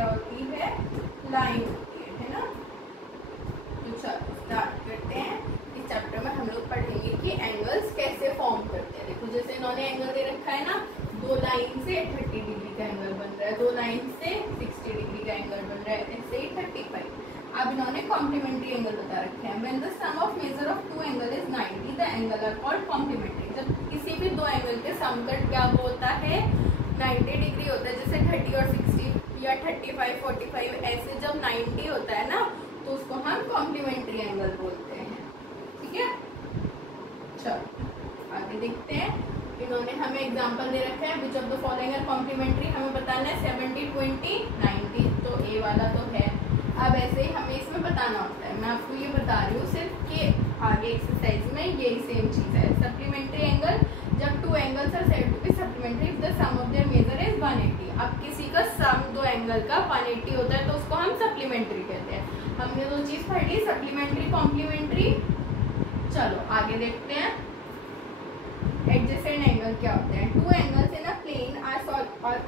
क्या होती है, लाइन होती है ना। तो चलो स्टार्ट करते हैं। इस चैप्टर में हम लोग पढ़ेंगे कि एंगल्स कैसे फॉर्म करते हैं। देखो जैसे इन्होंने एंगल दे रखा है ना, दो लाइन से 30 डिग्री का एंगल बन रहा है, दो लाइन से 60 डिग्री का एंगल बन रहा है, ऐसे ही 35। अब इन्होंने कॉम्प्लीमेंट्री एंगल बता रखे हैं। When the sum of measure of two angle is 90 the angle are called complementary. जब किसी भी दो एंगल के सम का क्या होता है, 90 डिग्री होता है। जैसे 30 और 60 या 35 45 ऐसे जब 90 होता है ना, तो उसको हम कॉम्प्लीमेंट्री एंगल बोलते हैं। ठीक है, चलो आगे देखते हैं। इन्होंने हमें एग्जांपल दे रखा है, which of the following are complementary. हमें बताना है 70 20 90, तो ए वाला तो है। अब ऐसे ही हमें इसमें बताना होता है। मैं आपको ये बता रही हूँ सिर्फ कि आगे एक्सरसाइज में यही सेम चीज है। सप्लीमेंट्री एंगल, जब two angles are said to be supplementary if the sum of their measure is 180। अब किसी का सम दो एंगल का 180 होता है तो उसको हम सप्लीमेंट्री कहते हैं। हमने दो चीज पढ़ी, सप्लीमेंट्री कॉम्प्लीमेंट्री। चलो आगे देखते हैं। एडजेसेंट एंगल क्या होते हैं। Two angles in a plane are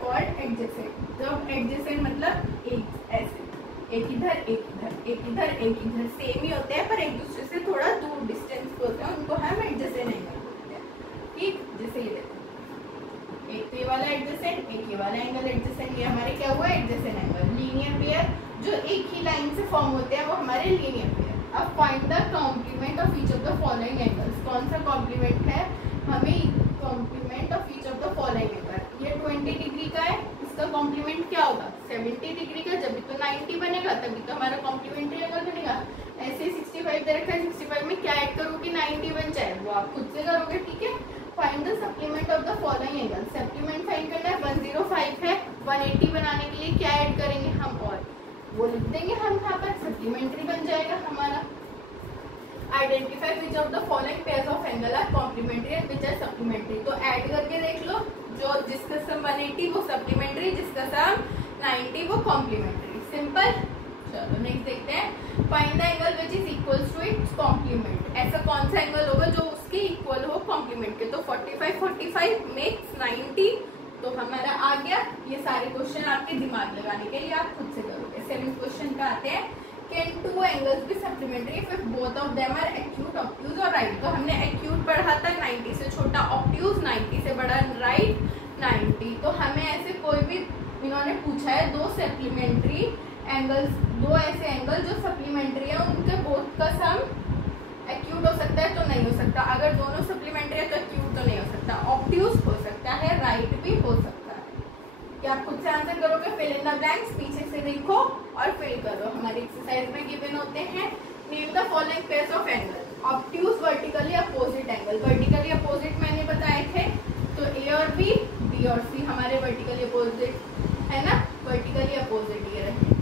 called adjacent. जब एडजेसेंट मतलब एक ऐसे, एक इधर एक इधर, एक इधर एक इधर, सेम ही होते हैं पर एक दूसरे से थोड़ा दूर डिस्टेंस पे होते हैं, उनको हम एडजेसेंट एंगल बोलते हैं। ठीक, जैसे ये देखो, एक ये वाला एडजेसेंट, एक ये वाला एंगल एडजेसेंट, ये हमारे क्या हुआ एडजेसेंट एंगल। लीनियर पेयर जो एक ही लाइन से फॉर्म होते हैं वो हमारे लीनियर पेयर। अब find the complement of each of the following angles. कौन सा कॉम्प्लीमेंट है, हमें complement of each of the following angle. ये 20 डिग्री का है, इसका कॉम्प्लीमेंट क्या होगा 70 डिग्री का। जब भी तो 90 बनेगा तभी तो हमारा कॉम्प्लीमेंट्री एंगल बनेगा। ऐसे 65 दे रखा है, 65 में क्या ऐड करो कि 90 बन जाए, वो आप खुद से करोगे। ठीक है, find the supplement of the following angle. Supplement find करना है, 105 है, 180 बनाने के लिए क्या ऐड करेंगे हम, और वो लिख देंगे हम यहाँ पर, सप्लीमेंट्री बन जाएगा हमारा। Identify which of the following pairs of angle are complementary and which are supplementary. तो ऐड करके देख लो, जो जिसका सम 180 वो सप्लीमेंट्री, जिसका सम 90 वो कॉम्प्लीमेंट्री। सिंपल। चलो नेक्स्ट देखते हैं। Find the angle which is equals to its complement. ऐसा कौन सा एंगल होगा जो उसके इक्वल हो कॉम्प्लीमेंट के। तो 45 45 मेक्स 90, तो हमारा आ गया। ये सारे क्वेश्चन आपके दिमाग लगाने के लिए आप खुद से करोगे। 7th क्वेश्चन का आते हैं, can two angles be supplementary if both of them are acute, obtuse और राइट। तो हमने एक्यूट पढ़ा था 90 से छोटा, ऑब्ट्यूज 90 से बड़ा, राइट 90। तो हमें ऐसे कोई भी इन्होंने पूछा है दो सप्लीमेंट्री एंगल्स, दो ऐसे एंगल जो सप्लीमेंट्री है, उनके बोथ का सम एक्यूट हो सकता है तो नहीं हो सकता। अगर दोनों सप्लीमेंट्री है तो एक्यूट तो नहीं हो सकता, ऑब्ट्यूज हो सकता है, राइट भी हो सकता है। क्या आप खुद से आंसर करोगे, फिल इन द ब्लैंक्स, पीछे से देखो और फिल करो। हमारी एक्सरसाइज में गिवन होते हैं, name the following pairs of angle. Obtuse vertically opposite angle, vertically opposite मैंने बताए थे, तो ए और बी, बी और सी हमारे वर्टिकली अपोजिट है ना, वर्टिकली अपोजिट ये रहे।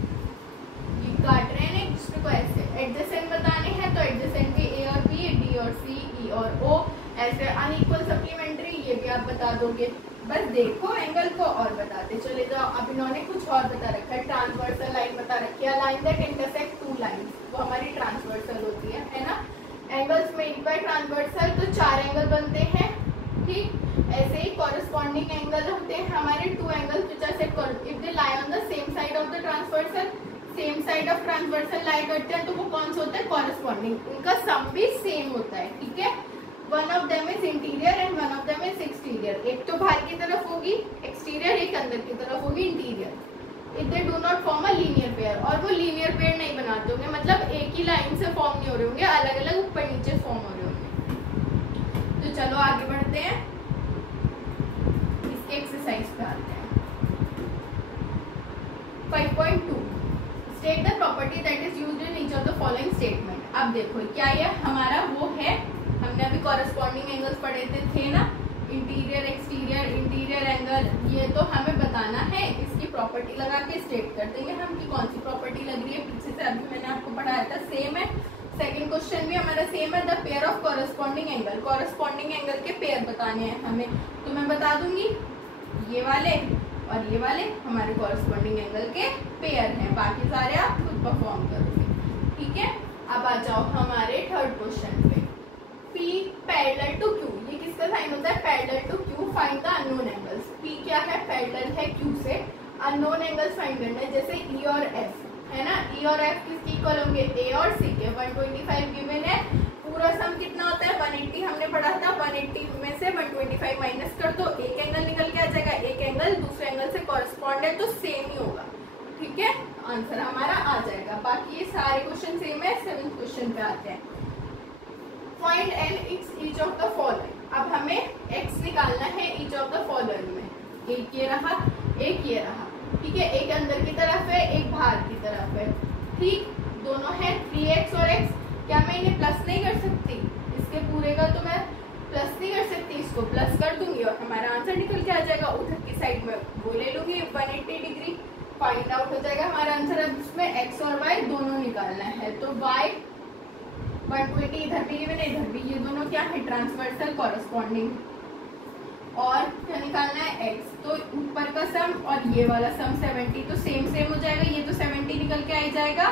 ये काट रहे हैं एक दूसरे को ऐसे। एडजेसेंट बताने हैं तो एडजेसेंट भी ए और बी, डी और सी, ई और ओ। ऐसे अनइक्वल सप्लीमेंट्री ये भी आप बता दोगे। बस देखो एंगल को और बताते चले जाओ। अब इन्होंने कुछ और बता रखा है, ट्रांसवर्सल लाइन बता रखी है, line that intersect two lines, वो हमारी ट्रांसवर्सल होती है ना। एंगल्स मेड बाय ट्रांसवर्सल, तो 4 एंगल बनते हैं। ठीक, ऐसे ही कॉरेस्पॉन्डिंग एंगल होते हैं हमारे two angles which are set if they lie on the same side of the transversal. Same side of transversal lie करते हैं तो वो कौन सा होता है, कॉरेस्पॉन्डिंग। उनका सम भी सेम होता है। ठीक है, one of them is interior and one of them is exterior. एक तो बाहर की तरफ होगी एक्सटीरियर, एक अंदर की तरफ होगी interior. If they do not form a linear pair, और वो लीनियर पेयर नहीं बनाते होंगे, मतलब एक ही लाइन से फॉर्म नहीं हो रहे होंगे, अलग अलग ऊपर नीचे फॉर्म हो रहे होंगे। तो चलो आगे बढ़ते हैं, इसके एक्सरसाइज पे आते हैं। 5.2 state the property that is used in each of the following statement. अब देखो क्या ये हमारा वो है, हमने अभी कॉरेस्पॉन्डिंग एंगल्स पढ़े थे ना, इंटीरियर एक्सटीरियर, इंटीरियर एंगल। ये तो हमें बताना है, इसकी प्रॉपर्टी लगा के स्टेट कर देंगे हम कि कौन सी प्रॉपर्टी लग रही है। पीछे से अभी मैंने आपको पढ़ाया था, सेम है। सेकंड क्वेश्चन भी हमारा सेम है, the pair of corresponding angle. Corresponding angle के पेयर बताने हैं हमें, तो मैं बता दूंगी ये वाले और ये वाले हमारे कॉरेस्पॉन्डिंग एंगल के पेयर हैं, बाकी सारे आप खुद परफॉर्म करोगे। ठीक है, अब आ जाओ हमारे थर्ड क्वेश्चन पे। P पैरेलल टू Q, ये किसका साइन होता है, parallel to Q। Find the unknown angles. P क्या है, पैरेलल है Q से, अननोन एंगल्स फाइंड करना है, जैसे ई और एफ है ना, ई और एफ किसकी इक्वल होंगे, ए और सी के। 125 गिवन है, पूरा सम कितना होता है 180 हमने पढ़ा था, 180 में से 125 माइनस कर दो, एक एंगल निकल के आ जाएगा, एक एंगल दूसरे एंगल से कॉरेस्पॉन्ड है तो सेम ही होगा, ठीक है, आंसर हमारा आ जाएगा। बाकी ये सारे क्वेश्चन सेम है। 7th क्वेश्चन पे आते हैं। Find an each of the following. अब हमें x निकालना है ईच ऑफ द फॉलोइंग में, एक ये रहा, एक ये रहा, ठीक है, एक अंदर की तरफ है, एक बाहर की तरफ है, ठीक, दोनों है 3x और x। क्या मैं इन्हें प्लस नहीं कर सकती, इसके पूरे का तो मैं प्लस नहीं कर सकती, इसको प्लस कर दूंगी और हमारा आंसर निकल के आ जाएगा। उधर की साइड में वो ले लूंगी, 180 डिग्री फाइंड आउट हो जाएगा हमारा आंसर। अब इसमें x और y दोनों निकालना है, तो y 120 इधर भी गिवन है, इधर भी, ये दोनों क्या है ट्रांसवर्सल कॉरेस्पॉन्डिंग, और क्या निकालना है x, तो ऊपर का सम और ये वाला सम 70, तो सेम सेम हो जाएगा, ये तो 70 निकल के आ जाएगा,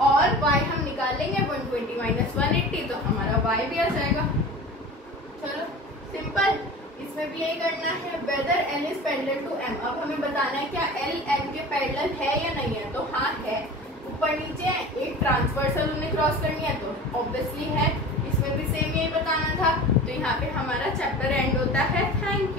और y हम निकालेंगे 120 माइनस 180, तो हमारा y भी आ जाएगा। चलो सिंपल, इसमें भी यही करना है। Whether L is parallel to M, अब हमें बताना है क्या L M के पैरेलल है या नहीं है, तो हाँ है, ऊपर नीचे है, एक ट्रांसवर्सल उन्हें क्रॉस करनी है तो ऑब्वियसली है, इसमें भी सेम यही बताना था। तो यहाँ पे हमारा चैप्टर एंड होता है। थैंक